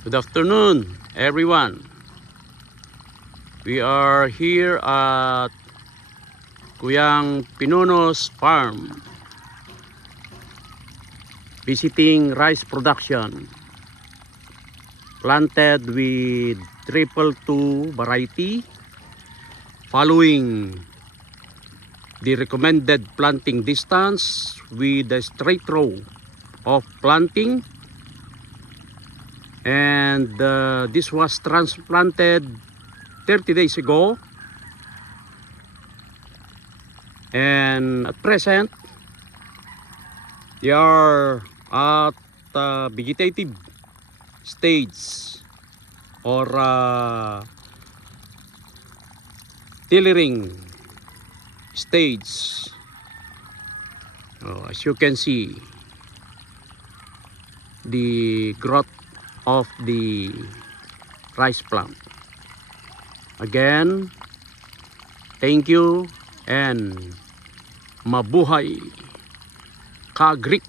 Good afternoon, everyone. We are here at Kuyang Pinuno's farm, visiting rice production planted with 222 variety, following the recommended planting distance with a straight row of planting. And this was transplanted 30 days ago, and at present they are at vegetative stage or tillering stage. As you can see, the growth of the rice plant. Again, thank you and mabuhay ka-Greek.